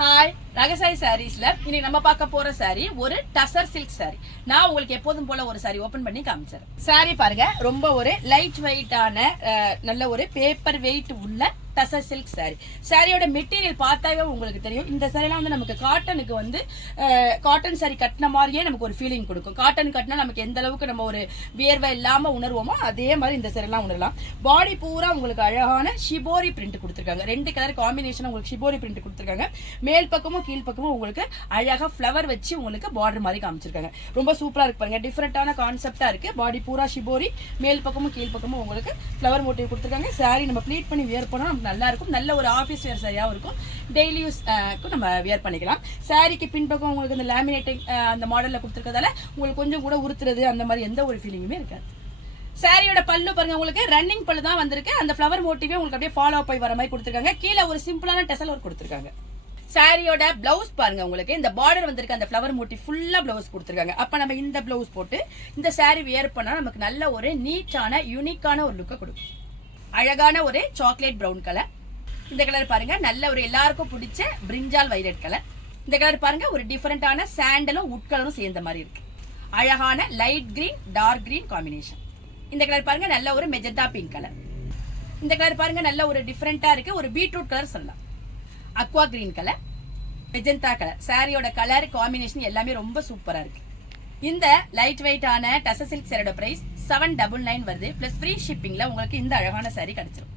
Hi ரகசாய் சாரீஸ்ல இன்னைக்கு நம்ம பார்க்க போற சாரி ஒரு டசர் சில்க் சாரி. நான் உங்களுக்கு எப்போதும் போல ஒரு சாரி ஓபன் பண்ணி காமிச்சேன். சாரி பாருங்க, ரொம்ப ஒரு லைட் வெயிட்டான நல்ல ஒரு பேப்பர் வெயிட் உள்ள டசர் சில்க் சாரி. சாரியோட மெட்டீரியல் பார்த்தாவே உங்களுக்கு தெரியும். இந்த சாரிலாம் வந்து நமக்கு காட்டனுக்கு வந்து காட்டன் சாரி கட்டின மாதிரியே நமக்கு ஒரு ஃபீலிங் கொடுக்கும். காட்டன் கட்டினா நமக்கு எந்த அளவுக்கு நம்ம ஒரு வியர்வை இல்லாம உணர்வோமோ அதே மாதிரி இந்த சாரிலாம் உணரலாம். பாடி பூரா உங்களுக்கு அழகான ஷிபோரி பிரிண்ட் கொடுத்துருக்காங்க. 2 கலர் காம்பினேஷன் உங்களுக்கு ஷிபோரி பிரிண்ட் கொடுத்துருக்காங்க. மேல் பக்கமும் கீழ் பக்கமும் உங்களுக்கு அழகா ஃபிளவர் வச்சு உங்களுக்கு பார்டர் மாதிரி காமிச்சிருக்காங்க. ரொம்ப சூப்பரா இருக்கு பாருங்க. டிஃபரெண்டான கான்செப்டா இருக்கு. பாடி பூரா ஷிபோரி, மேல் பக்கமும் கீழ் பக்கமும் உங்களுக்கு ஃபிளவர் மோட்டிவ் கொடுத்துருக்காங்க. சாரி நம்ம ப்ளீட் பண்ணி வியர் பண்ணா நமக்கு நல்லா இருக்கும். நல்ல ஒரு ஆபீஸ் வேர் சாரியாவும் இருக்கும். டெய்லி யூஸ் நம்ம வியர் பண்ணிக்கலாம். சாரிக்கு பின்பக்கம் உங்களுக்கு இந்த லேமினேட்டிங் அந்த மாடல்ல கொடுத்துருக்கதால உங்களுக்கு கொஞ்சம் கூட உறுத்துறது அந்த மாதிரி எந்த ஒரு ஃபீலிங்குமே இருக்காது. சாரியோட பல்லு பாருங்க, உங்களுக்கு ரன்னிங் பல்லு தான் வந்திருக்கு. அந்த ஃபிளவர் மோட்டிவே உங்களுக்கு அப்படியே ஃபாலோ அப் ஆகி வர மாதிரி கொடுத்துருக்காங்க. கீழே ஒரு சிம்பிளான டெசல் ஒர்க் கொடுத்துருக்காங்க. சாரியோட பிளவுஸ் பாருங்க, உங்களுக்கு இந்த பார்டர் வந்திருக்கு. அந்த ஃபிளவர் மோட்டிவ் ஃபுல்லா பிளவுஸ் கொடுத்துருக்காங்க. அப்ப நம்ம இந்த பிளவுஸ் போட்டு இந்த சாரி வியர் பண்ணா நமக்கு நல்ல ஒரு நீட்டான யூனிக்கான ஒரு லுக்கை கொடுக்கும். அழகான ஒரு சாக்லேட் பிரவுன் கலர். இந்த கலர் பாருங்க, நல்ல ஒரு எல்லாருக்கும் பிடிச்ச பிரிஞ்சால் வைலட் கலர். இந்த கலர் பாருங்க, ஒரு டிஃபரெண்டான சாண்டலும் உட் கலரும் சேர்ந்த மாதிரி இருக்கு. அழகான light green dark green combination. இந்த கலர் பாருங்க, நல்ல ஒரு மெஜந்தா பிங்க் கலர். இந்த கலர் பாருங்க, நல்ல ஒரு டிஃபரெண்டா இருக்கு. ஒரு பீட்ரூட் கலர் சொல்லலாம். Aqua green colour, magenta colour. சாரியோட கலர் காம்பினேஷன் எல்லாமே ரொம்ப சூப்பரா இருக்கு. இந்த லைட் வெயிட்டான டசர் சில்க் சாரியோட பிரைஸ் 799 வருது. பிளஸ் ஃப்ரீ ஷிப்பிங்ல உங்களுக்கு இந்த அழகான சாரி கிடைச்சிடும்.